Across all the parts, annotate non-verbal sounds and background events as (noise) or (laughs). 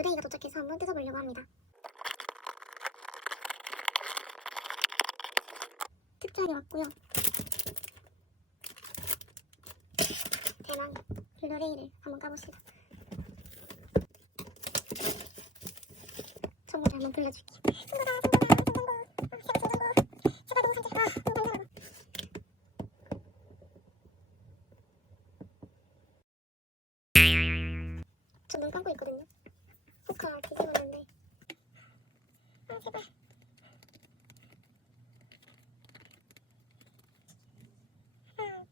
블루데이가 도착해서 한번 뜯어보려고 합니다. 특별히 왔고요. 대망 블루레이를 한번 까봅시다. 전부를 한번 불러줄게요. 친구다, 친구다, 친구다. 아, 제발 친구. 제발 너무 산책. 아, 너무 달달하다. 저눈 감고 있거든요. 포카 뒤집었는데. 아, 제발. 아,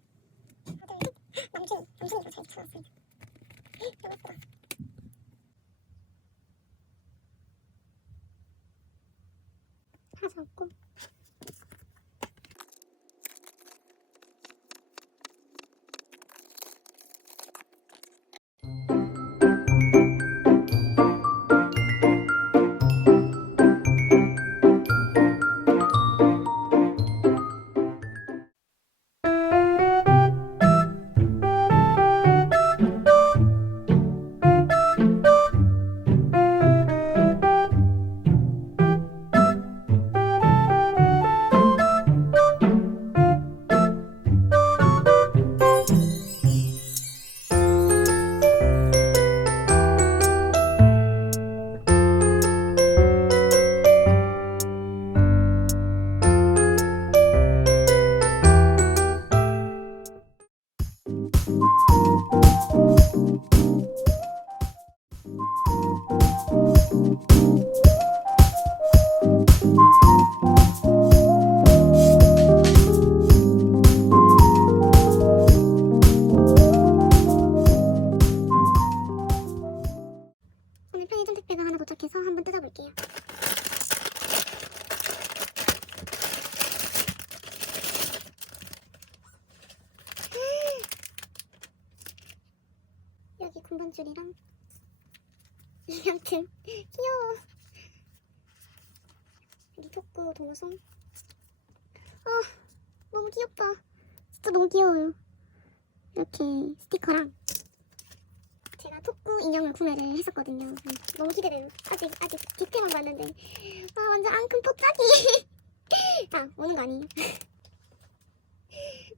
남친, 남친이랑 잘. 잡았다. 하나 없고. 군번줄이랑 아무튼 귀여워. 리토쿠 동송. 아 너무 귀엽다. 진짜 너무 귀여워요. 이렇게 스티커랑 제가 토쿠 인형을 구매를 했었거든요. 음, 너무 기대돼요. 아직 아직 디테일만 봤는데 아 완전 앙큼 뽀짝이. (laughs) 아 오는 거 아니에요? (laughs)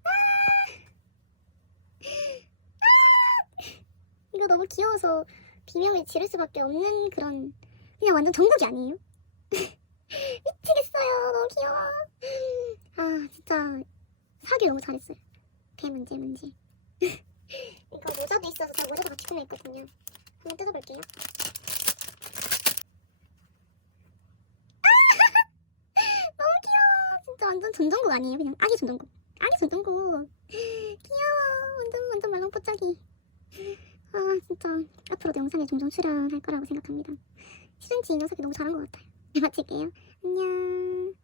아! 아! 이거 너무 귀여워서 비명을 지를 수밖에 없는 그런 그냥 완전 전국이 아니에요? (laughs) 미치겠어요. 너무 귀여워. 아 진짜 사기 너무 잘했어요. 대문제 문제. (laughs) 이거 모자도 있어서 제가 모자도 같이 구매했거든요. 한번 뜯어볼게요. 아! (laughs) 너무 귀여워. 진짜 완전 전전국 아니에요? 그냥 아기 전전국. 아기 전전국. 귀여워. 완전 완전 말랑뽀짝이. 아 진짜 앞으로도 영상에 종종 출연할 거라고 생각합니다. 시즌치 녀석이 너무 잘한 것 같아요. (laughs) 네, 마칠게요. 안녕.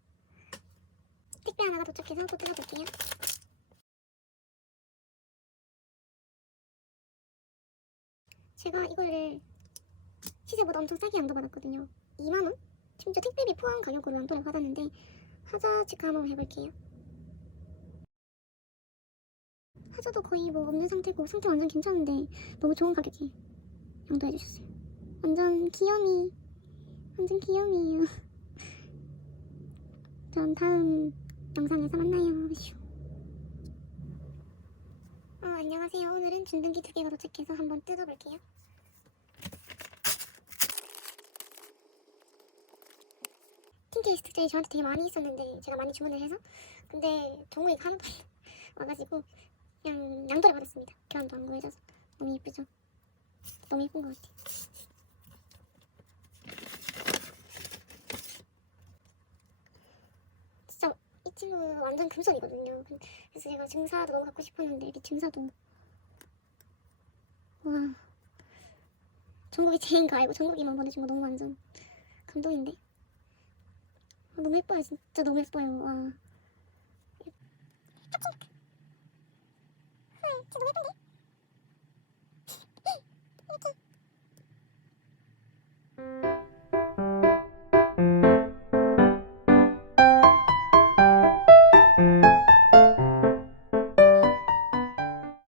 택배 하나가 도착해서 또 뜯어볼게요. 제가 이거를 시세보다 엄청 싸게 양도 받았거든요. 2만원? 심지어 택배비 포함 가격으로 양도를 받았는데 하자 체크 한번 해볼게요. 하자도 거의 뭐 없는 상태고 상태 완전 괜찮은데 너무 좋은 가격에 양도해 주셨어요. 완전 귀요미. 완전 귀요미예요. (laughs) 그럼 다음 영상에서 만나요. 슈. 어, 안녕하세요. 오늘은 준등기 두 개가 도착해서 한번 뜯어볼게요. 틴케이스 특전이 저한테 되게 많이 있었는데 제가 많이 주문을 해서 근데 종국이 하나도 와가지고 그냥 양도를 받았습니다. 교환도 안 구해줘서 너무 예쁘죠? 너무 예쁜 것 같아요. 진짜 이 친구 완전 금손이거든요. 그래서 제가 증사도 너무 갖고 싶었는데 이 증사도 와 전국이 제인 거 알고 전국이만 보내준 거 너무 완전 감동인데 아, 너무 예뻐요 진짜 너무 예뻐요 와 Duitnya.